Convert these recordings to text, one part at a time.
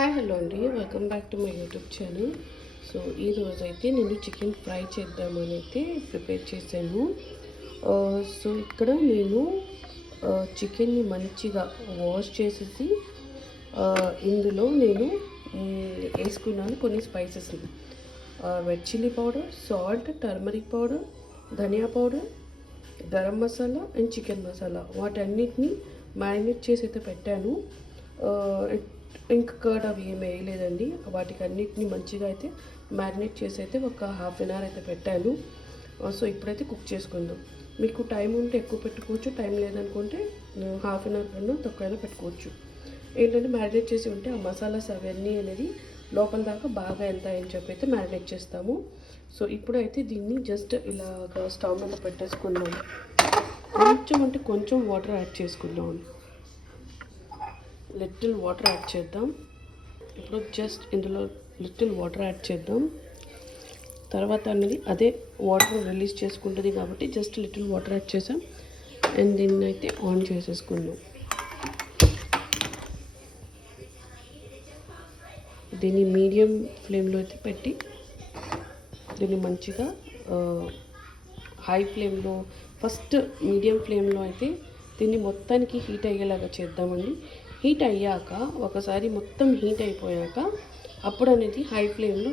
Hi hello అండి, welcome back to my YouTube channel. So ఈరోజు అయితే నేను చికెన్ ఫ్రై చేద్దామని అయితే ప్రిపేర్ చేశాను. సో ఇక్కడ నేను చికెన్ని మంచిగా వాష్ చేసేసి ఇందులో నేను వేసుకున్నాను కొన్ని spices. Red chilli powder, salt, turmeric powder, dhania powder, garam masala and chicken masala వాటన్నిటిని మ్యారినేట్ చేసి అయితే పెట్టాను. ఇంకా కర్డ్ అవి ఏమి వేయలేదండి. వాటికి అన్నిటిని మంచిగా అయితే మ్యారినేట్ చేసి అయితే ఒక హాఫ్ అన్ అవర్ అయితే పెట్టాను. సో ఇప్పుడైతే కుక్ చేసుకుందాం. మీకు టైం ఉంటే ఎక్కువ పెట్టుకోవచ్చు, టైం లేదనుకుంటే హాఫ్ అన్ అవర్ కన్నా తక్కువైనా పెట్టుకోవచ్చు. ఏంటంటే మ్యారినేట్ చేసి ఉంటే ఆ మసాలాస్ అవన్నీ అనేది లోపల దాకా బాగా వెళ్తాయని చెప్పి అయితే మ్యారినేట్ చేస్తాము. సో ఇప్పుడైతే దీన్ని జస్ట్ ఇలాగ స్టవ్ మీద పెట్టేసుకుందాం. కొంచెం వాటర్ యాడ్ చేసుకుందాం. లిటిల్ వాటర్ యాడ్ చేద్దాం. ఇప్పుడు జస్ట్ ఇందులో లిటిల్ వాటర్ యాడ్ చేద్దాం. తర్వాత అనేది అదే వాటర్ రిలీజ్ చేసుకుంటుంది కాబట్టి జస్ట్ లిటిల్ వాటర్ యాడ్ చేసాం. అండ్ దీన్ని అయితే ఆన్ చేసేసుకుందాం. దీన్ని మీడియం ఫ్లేమ్లో అయితే పెట్టి దీన్ని మంచిగా హై ఫ్లేమ్లో ఫస్ట్ మీడియం ఫ్లేమ్లో అయితే దీన్ని మొత్తానికి హీట్ అయ్యేలాగా చేద్దామండి. హీట్ అయ్యాక ఒకసారి మొత్తం హీట్ అయిపోయాక అప్పుడు అనేది హై ఫ్లేమ్లో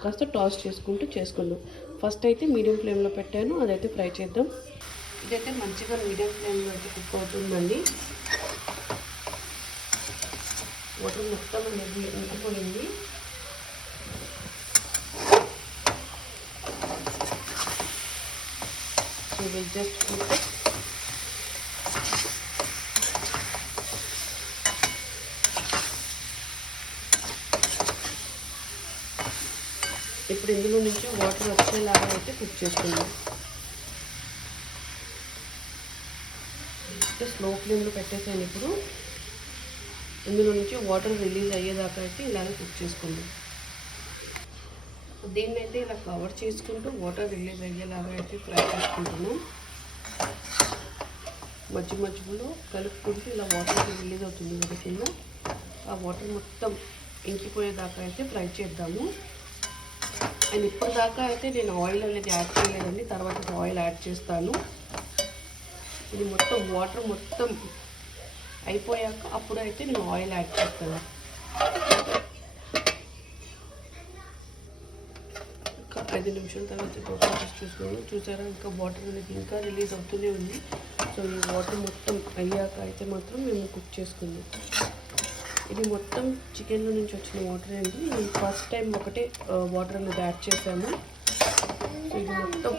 కాస్త టాస్ చేసుకుందాం. ఫస్ట్ అయితే మీడియం ఫ్లేమ్లో పెట్టాను, అదైతే ఫ్రై చేద్దాం. ఇదైతే మంచిగా మీడియం ఫ్లేమ్లో అయితే కుక్ అవుతుందండి. వాటర్ మొత్తం అనేది ఇంకిపోయింది. So will just cook. ఇప్పుడు ఇందులో నుంచి వాటర్ వచ్చేలాగా అయితే కుక్ చేసుకుందాం. స్లో ఫ్లేమ్లో పెట్టేసాను. ఇప్పుడు ఇందులో నుంచి వాటర్ రిలీజ్ అయ్యేదాకా అయితే ఇలాగే కుక్ చేసుకుందాం. దీన్ని అయితే ఇలా కవర్ చేసుకుంటూ వాటర్ రిలీజ్ అయ్యేలాగా అయితే ఫ్రై చేసుకుంటున్నాం. మధ్యలో కలుపుకుంటూ ఇలా వాటర్ రిలీజ్ అవుతుంది కదా కింద, ఆ వాటర్ మొత్తం ఇంకిపోయేదాకా అయితే ఫ్రై చేద్దాము. అండ్ ఇప్పుడు దాకా అయితే నేను ఆయిల్ అనేది యాడ్ చేయలేదండి, తర్వాత ఆయిల్ యాడ్ చేస్తాను. ఇది మొత్తం వాటర్ మొత్తం అయిపోయాక అప్పుడు అయితే నేను ఆయిల్ యాడ్ చేస్తాను. ఇంకా 5 నిమిషాల తర్వాత టోటల్ చూసుకున్నాను. చూసారా, ఇంకా వాటర్ అనేది ఇంకా రిలీజ్ అవుతూనే ఉంది. సో ఈ వాటర్ మొత్తం అయ్యాక అయితే మాత్రం మేము కుక్ చేసుకుందాం. ఇది మొత్తం చికెన్లో నుంచి వచ్చిన వాటర్ అండి. నేను ఫస్ట్ టైం ఒకటే వాటర్ అనేది యాడ్ చేశాను. ఇది మొత్తం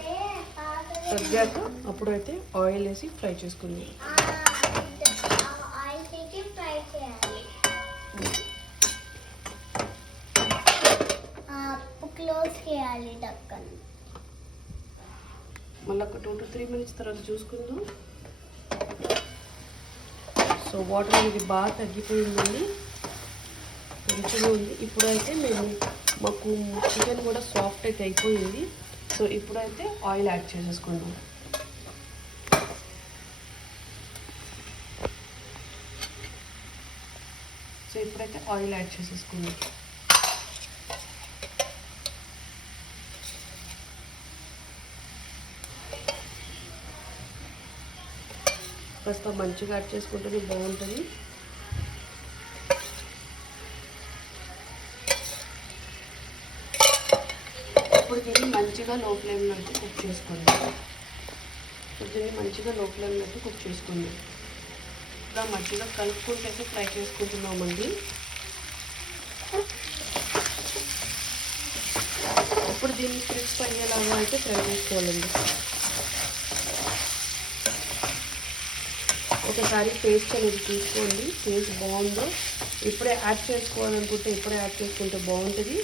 తగ్గాక అప్పుడైతే ఆయిల్ వేసి ఫ్రై చేసుకుందాం. మళ్ళీ ఒక 2 to 3 minutes తర్వాత చూసుకుందాం. సో వాటర్ అనేది బాగా తగ్గిపోయిందండి, మంచిగా ఉంది. ఇప్పుడైతే మాకు చికెన్ కూడా సాఫ్ట్ అయితే అయిపోయింది. సో ఇప్పుడైతే ఆయిల్ యాడ్ చేసేసుకుందాం. సో ఇప్పుడైతే ఆయిల్ యాడ్ చేసేసుకుందాం. కాస్త మంచిగా యాడ్ చేసుకుంటేనే బాగుంటుంది. ఇప్పుడు దీన్ని మంచిగా లో ఫ్లేమ్లో అయితే కుక్ చేసుకోండి. ఇంకా మంచిగా కలుపుకుంటూ అయితే ఫ్రై చేసుకుంటున్నామండి. ఇప్పుడు దీన్ని క్రిస్ప్ అయ్యేలాగా అయితే ఫ్రై చేసుకోవాలండి. ఒకసారి పేస్ట్ అనేది తీసుకోండి. పేస్ట్ బాగుందో ఇప్పుడే యాడ్ చేసుకోవాలనుకుంటే ఇప్పుడే యాడ్ చేసుకుంటే బాగుంటుంది.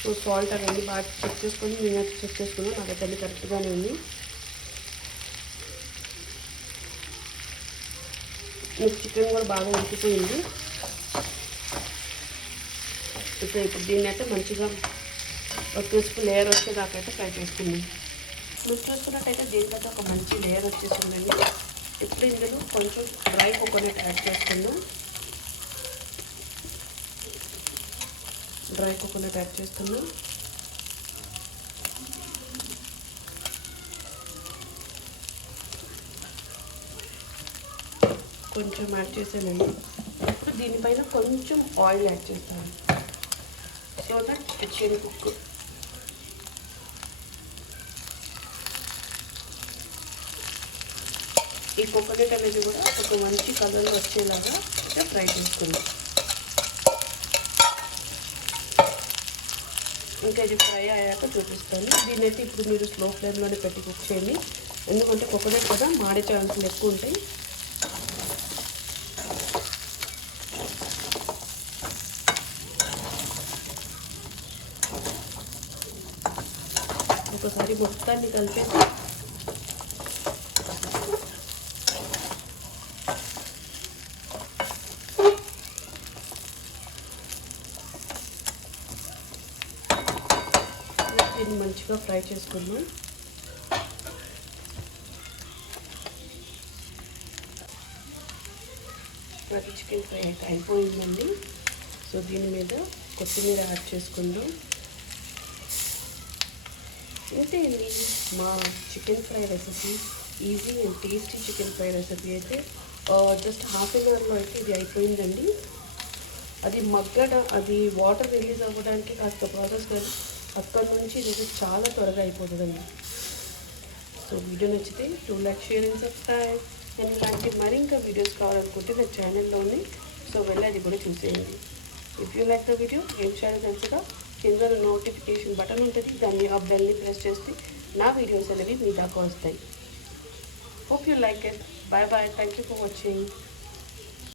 సో సాల్ట్ అవన్నీ బాగా చెక్ చేసుకొని నేనైతే చెక్ చేసుకున్నాను, నాకైతే అన్నీ కరెక్ట్గానే ఉంది. మీకు చికెన్ కూడా బాగా ఉడికిపోయింది. ఇప్పుడు దీన్ని అయితే మంచిగా క్రిస్ప్ లేయర్ వచ్చేదాకా అయితే ఫ్రై చేసుకుందాం. మీరు చూసుకున్నట్టయితే దీనికైతే ఒక మంచి లేయర్ వచ్చేసిందండి. ఇప్పుడు ఇందులో కొంచెం డ్రై కోకోనట్ యాడ్ చేసుకుందాం. డ్రై కోకోనట్ యాడ్ చేస్తున్నా. కొంచెం యాడ్ చేసానండి. ఇప్పుడు దీనిపైన కొంచెం ఆయిల్ యాడ్ చేస్తాను so that it can cook. ఈ కోకోనట్ అనేది కూడా ఒక మంచి కలర్లో వచ్చేలాగా ఫ్రై చేసుకుందాం. ఇంకా ఇది ఫ్రై అయ్యాక చూపిస్తాను. దీన్ని అయితే ఇప్పుడు మీరు స్లో ఫ్లేమ్లోనే పెట్టి కుక్ చేయండి, ఎందుకంటే కోకోనట్ కదా మాడే ఛాన్సులు ఎక్కువ ఉంటాయి. ఒకసారి మొత్తాన్ని కలిపేసి దీన్ని మంచిగా ఫ్రై చేసుకుందాం. అది చికెన్ ఫ్రై అయితే అయిపోయిందండి. సో దీని మీద కొత్తిమీర యాడ్ చేసుకుందాం. అంతే అండి, మా chicken fry recipe, easy and tasty chicken fry recipe అయితే జస్ట్ హాఫ్ అన్ అవర్లో అయితే ఇది అయిపోయిందండి. అది అది వాటర్ రిలీజ్ అవ్వడానికి కాస్త ప్రాసెస్ కానీ అక్కడ నుంచి ఇది చాలా త్వరగా అయిపోతుందండి. సో వీడియో నచ్చితే లైక్, షేర్ అండ్ సబ్స్క్రైబ్. నేను ఇలాంటి మరింకా వీడియోస్ కావాలనుకుంటే నా ఛానల్లోనే సో వెళ్ళి అది కూడా చూసేయండి. If you like the video ఏం చేయాలో తెలుసుగా, కింద నోటిఫికేషన్ బటన్ ఉంటుంది, దాన్ని ఆ బెల్ని ప్రెస్ చేస్తే నా వీడియోస్ అనేవి మీ దాకా వస్తాయి. Hope you like it. Bye bye. Thank you for watching.